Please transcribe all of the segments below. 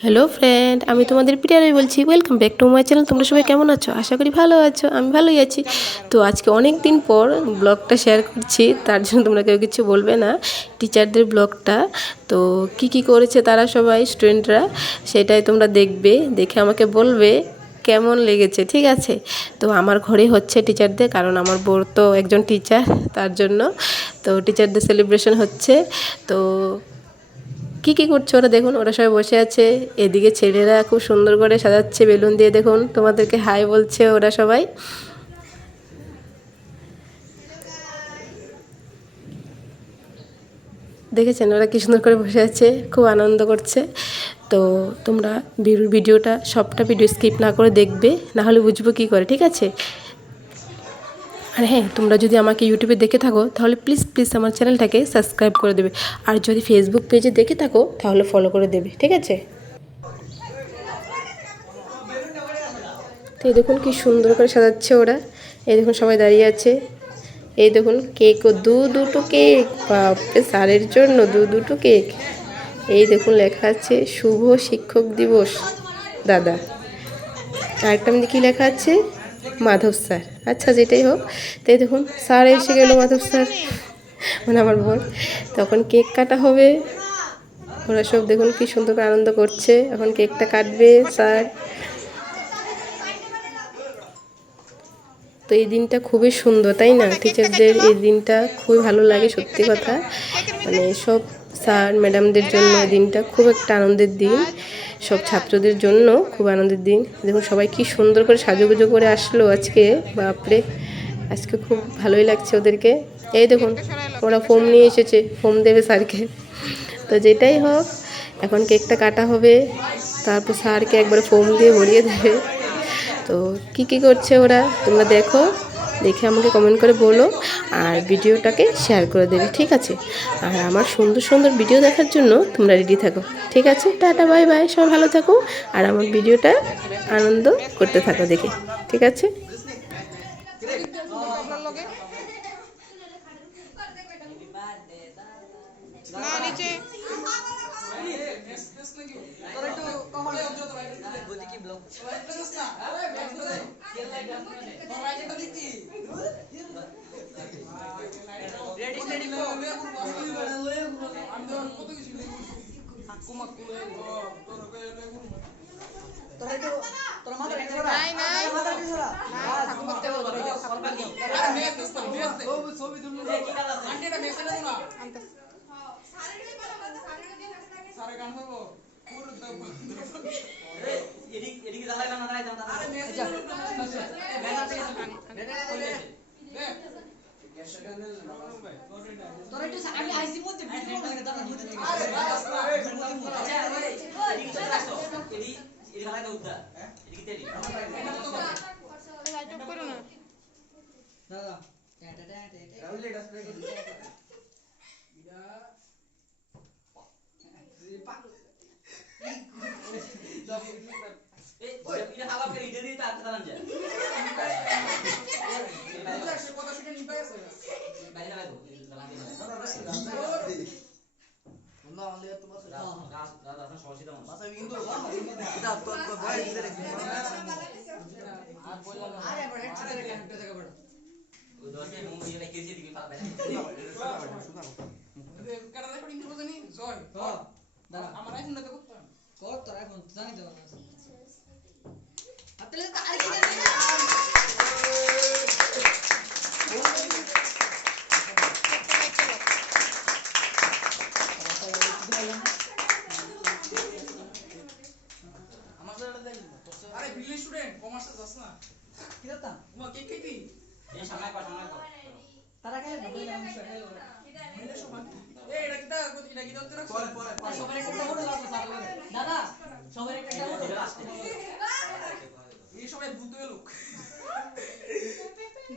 Hello friend, আমি তোমাদের প্রিয়ারাই বলছি। Welcome back to my channel. তোমরা সবাই কেমন আছো? আশা করি ভালো আছো। আমি ভালোই আছি। তো আজকে অনেক দিন পর ব্লগটা শেয়ার করছি, তার জন্য তোমরা কেউ কিছু বলবে না। টিচারদের ব্লগটা তো কি করেছে তারা সবাই স্টুডেন্টরা, সেটাই তোমরা দেখবে, দেখে আমাকে বলবে কেমন লেগেছে, ঠিক আছে? তো আমার ঘরে হচ্ছে টিচারদের, কারণ আমার বোর তো একজন টিচার, তার জন্য তো টিচারদের সেলিব্রেশন হচ্ছে। তো কি করছে ওরা, দেখুন ওরা সবাই বসে আছে। এদিকে ছেলেরা খুব সুন্দর করে সাজাচ্ছে বেলুন দিয়ে, দেখুন তোমাদেরকে হাই বলছে ওরা সবাই। দেখেছেন ওরা কি সুন্দর করে বসে আছে, খুব আনন্দ করছে। তো তোমরা ভিডিওটা সবটা ভিডিও স্কিপ না করে দেখবে, না হলে বুঝবো কী করে, ঠিক আছে? আর হ্যাঁ, তোমরা যদি আমাকে ইউটিউবে দেখে থাকো তাহলে প্লিজ প্লিজ আমার চ্যানেলটাকে সাবস্ক্রাইব করে দেবে। আর যদি ফেসবুক পেজে দেখে থাকো তাহলে ফলো করে দেবে, ঠিক আছে? তো এই দেখুন কি সুন্দর করে সাজাচ্ছে ওরা। এই দেখুন সবাই দাঁড়িয়ে আছে। এই দেখুন কেক, ও দুটো কেক, বাপরে স্যারের জন্য দুটো কেক। এই দেখুন লেখা আছে শুভ শিক্ষক দিবস দাদা। আরেকটা মধ্যে কী লেখা আছে? মাধব স্যার। আচ্ছা, যেটাই হোক। তো এই দেখুন স্যার এসে গেল, মাধব স্যার মানে আমার বোন। তখন কেক কাটা হবে। ওরা সব দেখুন কি সুন্দর করে আনন্দ করছে। এখন কেকটা কাটবে স্যার। তো এই দিনটা খুবই সুন্দর, তাই না? টিচারদের এই দিনটা খুবই ভালো লাগে, সত্যি কথা। মানে সব স্যার ম্যাডামদের জন্য এই দিনটা খুব একটা আনন্দের দিন, সব ছাত্রদের জন্য খুব আনন্দের দিন। দেখুন সবাই কি সুন্দর করে সাজুগুজু করে আসলো আজকে, বাপরে আজকে খুব ভালোই লাগছে ওদেরকে। এই দেখুন ওরা ফোম নিয়ে এসেছে, ফোম দেবে স্যারকে। তো যেটাই হোক, এখন কেকটা কাটা হবে, তারপর স্যারকে একবার ফোম দিয়ে ভরিয়ে দেবে। তো কি করছে ওরা তোমরা দেখো, দেখে আমাকে কমেন্ট করে বলো, আর ভিডিওটাকে শেয়ার করে দেবে, ঠিক আছে? আর আমার সুন্দর সুন্দর ভিডিও দেখার জন্য তোমরা রেডি থাকো, ঠিক আছে? টাটা, বাই বাই, সবাই ভালো থাকো। আর আমার ভিডিওটা আনন্দ করতে থাকো দেখে, ঠিক আছে?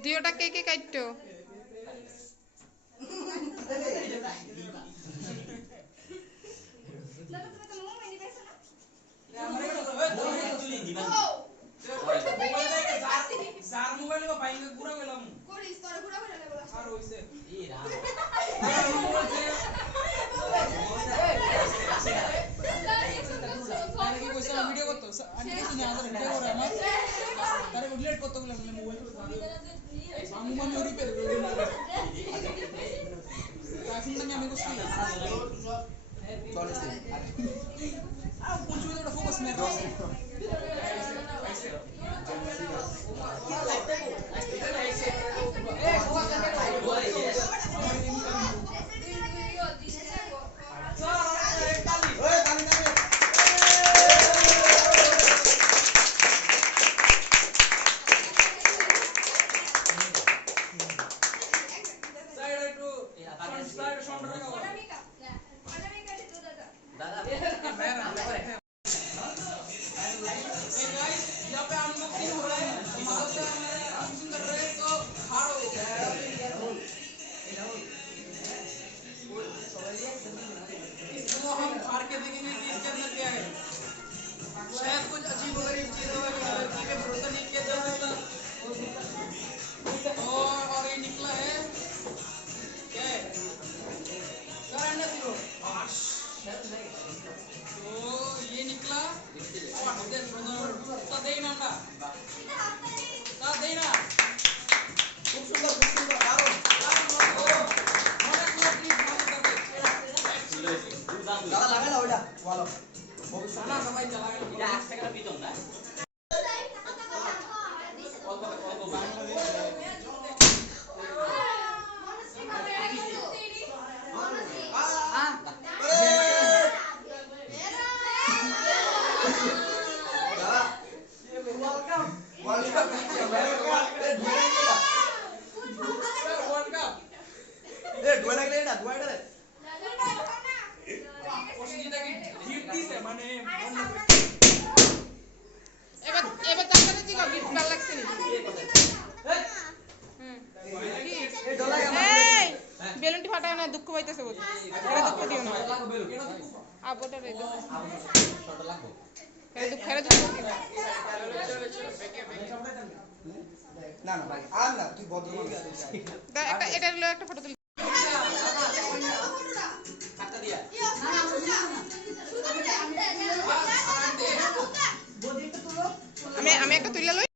দিওটা কে কে কাটতো যার মোবাইলে বা বাইঙ্গা ঘুরা গেলাম করিস তোরে ঘুরা গেলে বলা আর হইছে ই রাম আন্টি কিছু না আদর ভিডিও করে আমার তারে ডিলিট করতে বলে মোবাইল মামু মামি ওরি পে কাফিন না আমি कुछ नहीं চলে সে আর कुछ भी थोड़ा फोकस में रहो शायद कुछ अजीब वगैरह चीज हो कि लड़की पे भरोसा नहीं किया जा सकता और ये निकला है क्या है सरेंडर जीरो तो ये निकला देना खूब सुंदर दारुण দাদা লাগাই দাও এটা বলো না সবাই চালায় এটা 8 টাকার পিতন না বেলুনটি ফাটায় না দুঃখ পাইতেছে বল এটা দুঃখ দিও না আবোটা রে দুঃখ খেলে দুঃখ দিও না না ভাই আর না তুই ভদ্র একটা এটা হলো একটা ফটো তুলি কাটটা দিয়া আমি একটা তুলে লই